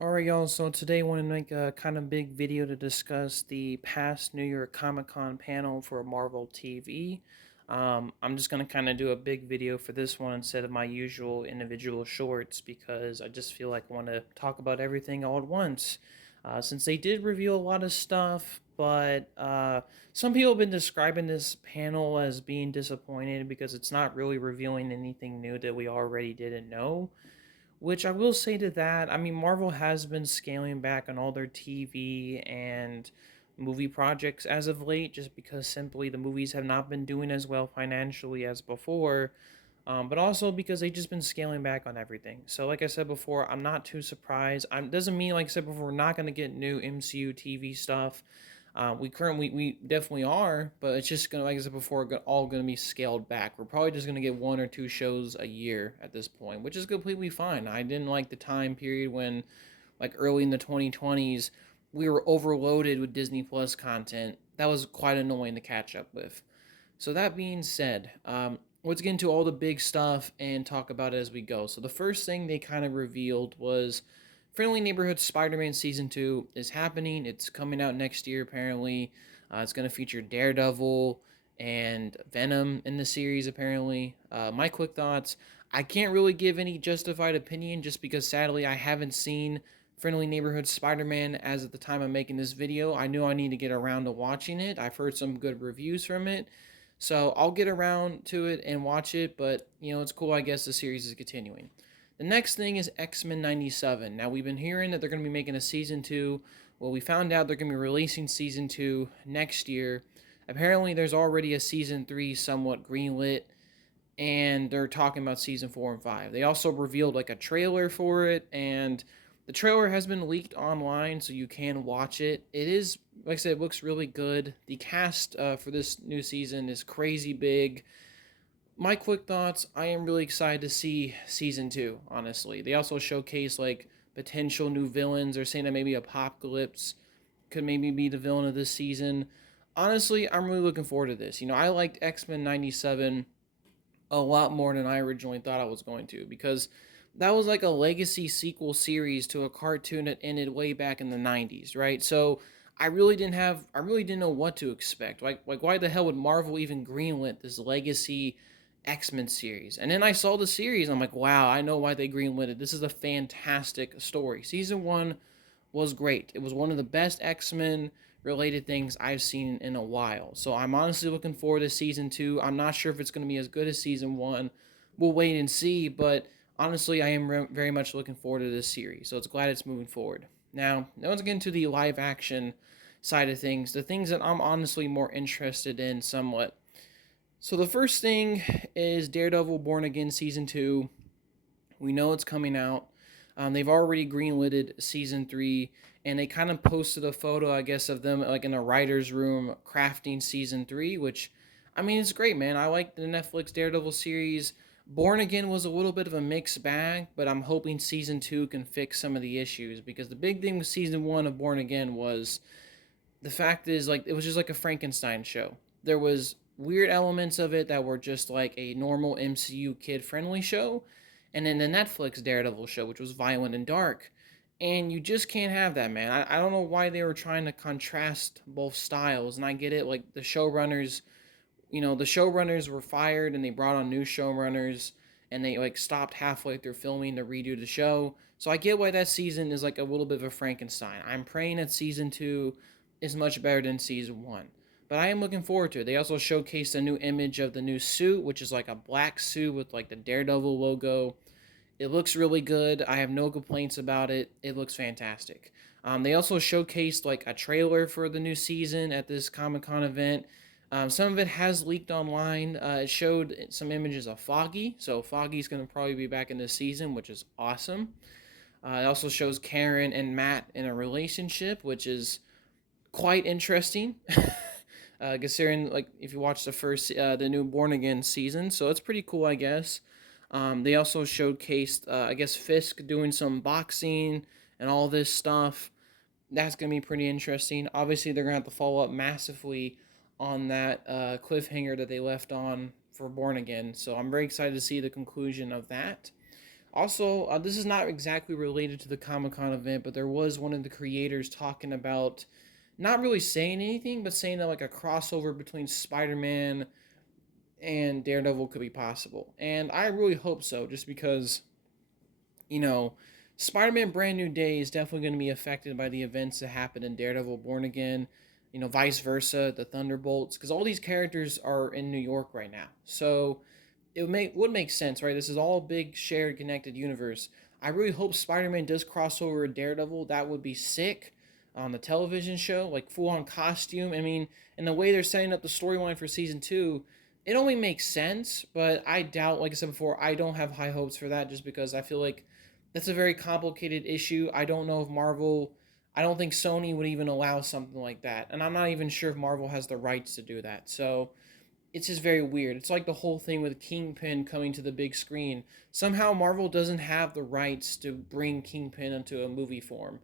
Alright, y'all, so today I want to make a kind of big video to discuss the past New York Comic Con panel for Marvel TV. I'm just going to kind of do a big video for this one instead of my usual individual shorts because I just feel like I want to talk about everything all at once. Since they did reveal a lot of stuff, but some people have been describing this panel as being disappointed because it's not really revealing anything new that we already didn't know. Which I will say to that, I mean, Marvel has been scaling back on all their TV and movie projects as of late, just because simply the movies have not been doing as well financially as before, but also because they've just been scaling back on everything. So, like I said before, I'm not too surprised. Doesn't mean, like I said before, we're not going to get new MCU TV stuff. We definitely are, but it's just gonna, like I said before, all gonna be scaled back. We're probably just gonna get one or two shows a year at this point, which is completely fine. I didn't like the time period when, like early in the 2020s, we were overloaded with Disney Plus content. That was quite annoying to catch up with. So that being said, let's get into all the big stuff and talk about it as we go. So the first thing they kind of revealed was Friendly Neighborhood Spider-Man Season 2 is happening. It's coming out next year, apparently. It's going to feature Daredevil and Venom in the series, apparently. My quick thoughts, I can't really give any justified opinion just because, sadly, I haven't seen Friendly Neighborhood Spider-Man as at the time I'm making this video. I knew I need to get around to watching it. I've heard some good reviews from it. So I'll get around to it and watch it, but, it's cool, I guess the series is continuing. The next thing is X-Men 97. Now, we've been hearing that they're going to be making a season 2. Well, we found out they're going to be releasing season 2 next year. Apparently, there's already a season 3 somewhat greenlit, and they're talking about season 4 and 5. They also revealed like a trailer for it, and the trailer has been leaked online, so you can watch it. It is, like I said, it looks really good. The cast for this new season is crazy big. My quick thoughts, I am really excited to see season 2, honestly. They also showcase like potential new villains. They're saying that maybe Apocalypse could maybe be the villain of this season. Honestly, I'm really looking forward to this. I liked X-Men 97 a lot more than I originally thought I was going to, because that was like a legacy sequel series to a cartoon that ended way back in the 90s, right? So I really didn't know what to expect. Like why the hell would Marvel even greenlit this legacy X-Men series? And then I saw the series and I'm like, wow, I know why they greenlit it. This is a fantastic story. Season 1 was great. It was one of the best X-Men related things I've seen in a while. So I'm honestly looking forward to season 2. I'm not sure if it's going to be as good as season 1. We'll wait and see, but honestly, I am very much looking forward to this series. So it's glad it's moving forward. Now let's get into the live action side of things, the things that I'm honestly more interested in somewhat. So the first thing is Daredevil Born Again season 2. We know it's coming out. They've already greenlighted season 3, and they kind of posted a photo, I guess, of them like in a writer's room crafting season 3, which, I mean, it's great, man. I like the Netflix Daredevil series. Born Again was a little bit of a mixed bag, but I'm hoping season 2 can fix some of the issues, because the big thing with season 1 of Born Again was the fact is, like, it was just like a Frankenstein show. There was weird elements of it that were just like a normal MCU kid friendly show, and then the Netflix Daredevil show, which was violent and dark. And you just can't have that, man. I don't know why they were trying to contrast both styles, and I get it. Like, the showrunners were fired, and they brought on new showrunners, and they like stopped halfway through filming to redo the show. So I get why that season is like a little bit of a Frankenstein. I'm praying that season 2 is much better than season 1. But I am looking forward to it. They also showcased a new image of the new suit, which is like a black suit with like the Daredevil logo. It looks really good. I have no complaints about it. It looks fantastic. They also showcased like a trailer for the new season at this Comic Con event. Some of it has leaked online. It showed some images of Foggy, so Foggy's going to probably be back in this season, which is awesome. It also shows Karen and Matt in a relationship, which is quite interesting. Considering, like, if you watch the new Born Again season, so it's pretty cool, I guess. They also showcased, I guess, Fisk doing some boxing and all this stuff. That's gonna be pretty interesting. Obviously, they're gonna have to follow up massively on that cliffhanger that they left on for Born Again. So I'm very excited to see the conclusion of that. Also, this is not exactly related to the Comic Con event, but there was one of the creators talking about not really saying anything, but saying that like a crossover between Spider Man and Daredevil could be possible. And I really hope so, just because, you know, Spider Man Brand New Day is definitely going to be affected by the events that happened in Daredevil Born Again, vice versa, the Thunderbolts, because all these characters are in New York right now. So would make sense, right? This is all big shared connected universe. I really hope Spider-Man does cross over with Daredevil. That would be sick on the television show, like full on costume. I mean, and the way they're setting up the storyline for season 2, it only makes sense, but I doubt, like I said before, I don't have high hopes for that just because I feel like that's a very complicated issue. I don't know if Marvel, I don't think Sony would even allow something like that. And I'm not even sure if Marvel has the rights to do that. So it's just very weird. It's like the whole thing with Kingpin coming to the big screen. Somehow Marvel doesn't have the rights to bring Kingpin into a movie form,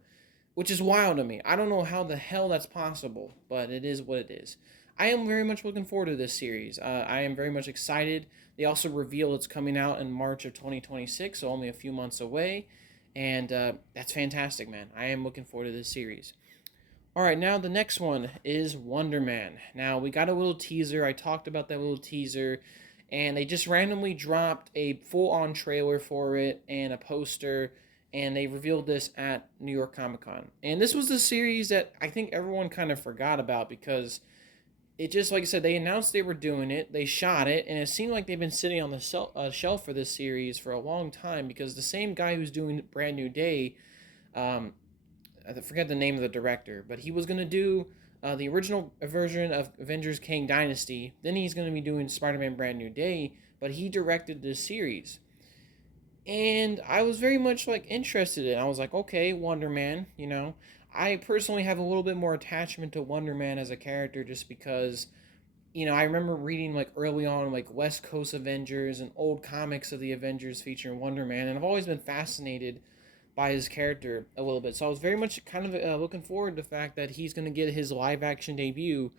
which is wild to me. I don't know how the hell that's possible, but it is what it is. I am very much looking forward to this series. I am very much excited. They also reveal it's coming out in March of 2026, so only a few months away. And that's fantastic, man. I am looking forward to this series. All right, now the next one is Wonder Man. Now, we got a little teaser. I talked about that little teaser, and they just randomly dropped a full-on trailer for it and a poster, and they revealed this at New York Comic Con. And this was the series that I think everyone kind of forgot about because it just, like I said, they announced they were doing it, they shot it, and it seemed like they've been sitting on the shelf for this series for a long time because the same guy who's doing Brand New Day, um, I forget the name of the director, but he was going to do the original version of Avengers Kang Dynasty. Then he's going to be doing Spider-Man Brand New Day, but he directed this series. And I was very much like interested in it. I was like, okay, Wonder Man, I personally have a little bit more attachment to Wonder Man as a character just because, I remember reading like early on like West Coast Avengers and old comics of the Avengers featuring Wonder Man, and I've always been fascinated by his character a little bit. So I was very much kind of looking forward to the fact that he's going to get his live action debut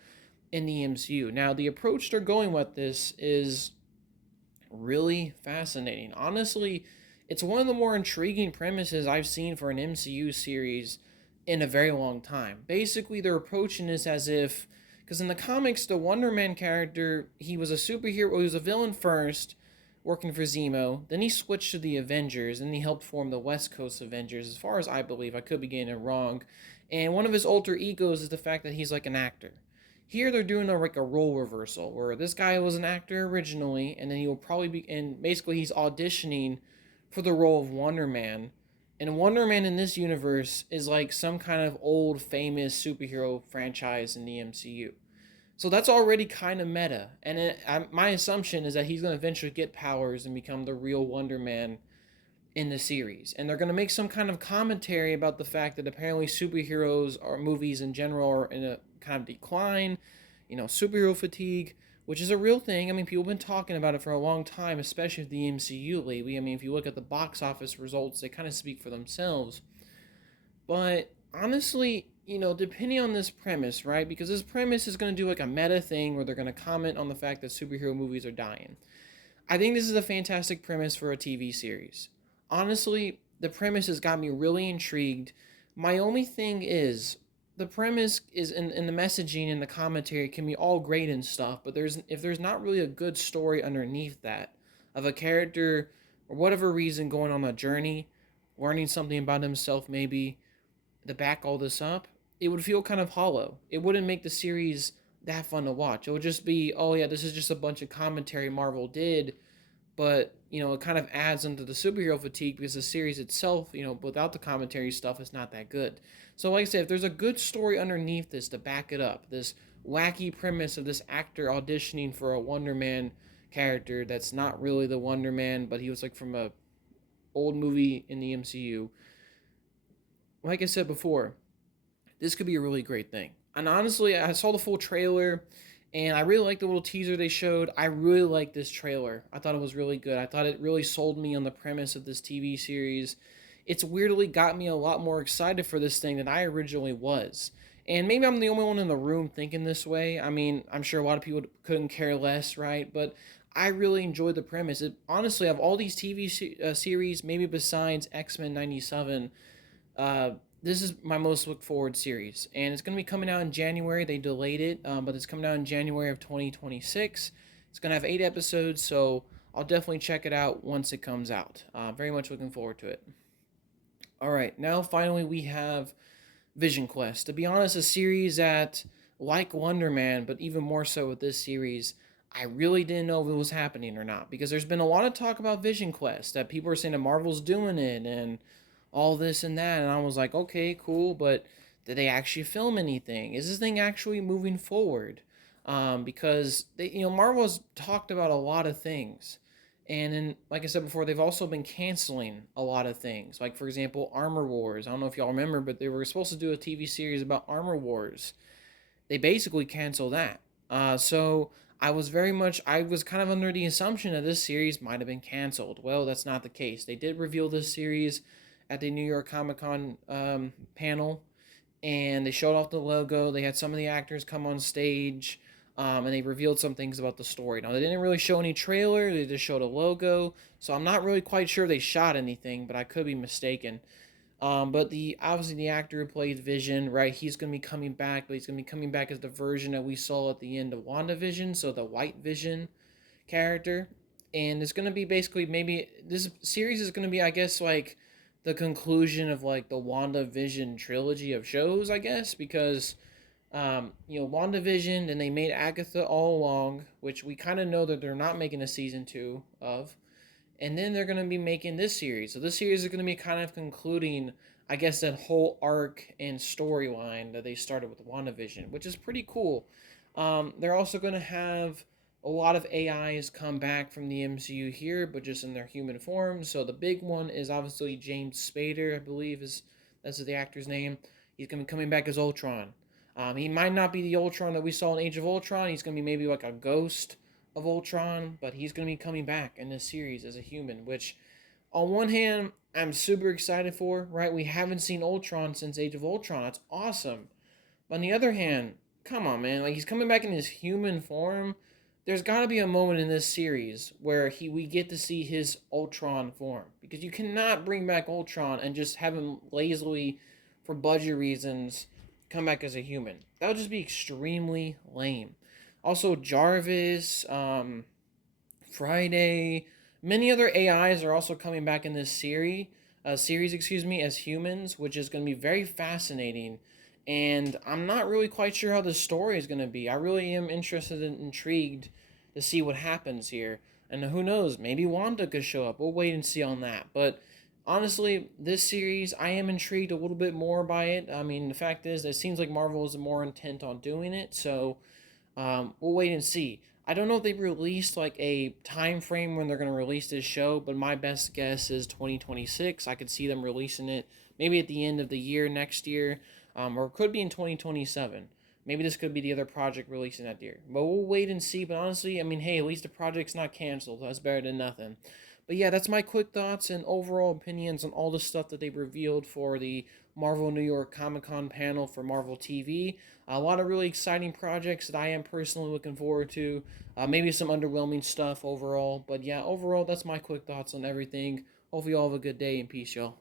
in the MCU. Now, the approach they're going with this is really fascinating. Honestly, it's one of the more intriguing premises I've seen for an MCU series in a very long time. Basically, they're approaching this as if, because in the comics, the Wonder Man character, he was a superhero, he was a villain first, working for Zemo. Then he switched to the Avengers, and he helped form the West Coast Avengers, as far as I believe. I could be getting it wrong. And one of his alter egos is the fact that he's like an actor. Here they're doing like a role reversal, where this guy was an actor originally, and then he will probably be, and basically he's auditioning for the role of Wonder Man. And Wonder Man in this universe is like some kind of old famous superhero franchise in the MCU. So that's already kind of meta. And my assumption is that he's going to eventually get powers and become the real Wonder Man in the series. And they're going to make some kind of commentary about the fact that apparently superheroes or movies in general are in a kind of decline, superhero fatigue, which is a real thing. I mean, people have been talking about it for a long time, especially with the MCU lately. I mean, if you look at the box office results, they kind of speak for themselves. But honestly, depending on this premise, right? Because this premise is going to do like a meta thing where they're going to comment on the fact that superhero movies are dying. I think this is a fantastic premise for a TV series. Honestly, the premise has got me really intrigued. My only thing is, the premise is in the messaging and the commentary can be all great and stuff, but if there's not really a good story underneath that of a character or whatever reason going on a journey, learning something about himself maybe, to back all this up, it would feel kind of hollow. It wouldn't make the series that fun to watch. It would just be, oh yeah, this is just a bunch of commentary Marvel did, but it kind of adds into the superhero fatigue because the series itself, without the commentary stuff, is not that good. So like I said, if there's a good story underneath this to back it up, this wacky premise of this actor auditioning for a Wonder Man character that's not really the Wonder Man, but he was like from a old movie in the MCU. Like I said before, this could be a really great thing. And honestly, I saw the full trailer, and I really liked the little teaser they showed. I really liked this trailer. I thought it was really good. I thought it really sold me on the premise of this TV series. It's weirdly got me a lot more excited for this thing than I originally was. And maybe I'm the only one in the room thinking this way. I mean, I'm sure a lot of people couldn't care less, right? But I really enjoyed the premise. Honestly, of all these series, maybe besides X-Men 97, uh, this is my most look forward series, and it's going to be coming out in January. They delayed it, but it's coming out in January of 2026. It's going to have 8 episodes, so I'll definitely check it out once it comes out. Very much looking forward to it. All right, now finally we have Vision Quest. To be honest, a series that, like Wonder Man, but even more so with this series, I really didn't know if it was happening or not, because there's been a lot of talk about Vision Quest, that people are saying that Marvel's doing it and all this and that, and I was like, okay, cool, but did they actually film anything? Is this thing actually moving forward? Because Marvel has talked about a lot of things, and then, like I said before, they've also been canceling a lot of things. Like, for example, Armor Wars. I don't know if y'all remember, but they were supposed to do a TV series about Armor Wars. They basically canceled that. So I was kind of under the assumption that this series might have been canceled. Well, that's not the case. They did reveal this series at the New York Comic Con panel, and they showed off the logo. They had some of the actors come on stage, and they revealed some things about the story. Now, they didn't really show any trailer, they just showed a logo, so I'm not really quite sure they shot anything, but I could be mistaken. But the obviously the actor who played Vision, right? He's gonna be coming back, but he's gonna be coming back as the version that we saw at the end of WandaVision, so the White Vision character. And it's gonna be basically, maybe this series is gonna be, I guess, like the conclusion of like the WandaVision trilogy of shows, I guess, because WandaVision, and they made Agatha all along, which we kind of know that they're not making a season two of, and then they're going to be making this series. So this series is going to be kind of concluding, I guess, that whole arc and storyline that they started with WandaVision, which is pretty cool. They're also going to have a lot of AIs come back from the MCU here, but just in their human form. So the big one is obviously James Spader, I believe is that's the actor's name. He's going to be coming back as Ultron. He might not be the Ultron that we saw in Age of Ultron. He's going to be maybe like a ghost of Ultron, but he's going to be coming back in this series as a human, which on one hand, I'm super excited for, right? We haven't seen Ultron since Age of Ultron. That's awesome. But on the other hand, come on, man. Like, he's coming back in his human form. There's got to be a moment in this series where we get to see his Ultron form, because you cannot bring back Ultron and just have him lazily, for budget reasons, come back as a human. That would just be extremely lame. Also, Jarvis, Friday, many other AIs are also coming back in this series, as humans, which is going to be very fascinating. And I'm not really quite sure how the story is going to be. I really am interested and intrigued to see what happens here. And who knows, maybe Wanda could show up. We'll wait and see on that. But honestly, this series, I am intrigued a little bit more by it. I mean, the fact is, it seems like Marvel is more intent on doing it. So we'll wait and see. I don't know if they've released like a time frame when they're going to release this show, but my best guess is 2026. I could see them releasing it maybe at the end of the year next year, or it could be in 2027. Maybe this could be the other project releasing that year. But we'll wait and see. But honestly, I mean, hey, at least the project's not canceled. That's better than nothing. But yeah, that's my quick thoughts and overall opinions on all the stuff that they revealed for the Marvel New York Comic Con panel for Marvel TV. A lot of really exciting projects that I am personally looking forward to. Maybe some underwhelming stuff overall. But yeah, overall, that's my quick thoughts on everything. Hopefully, you all have a good day and peace, y'all.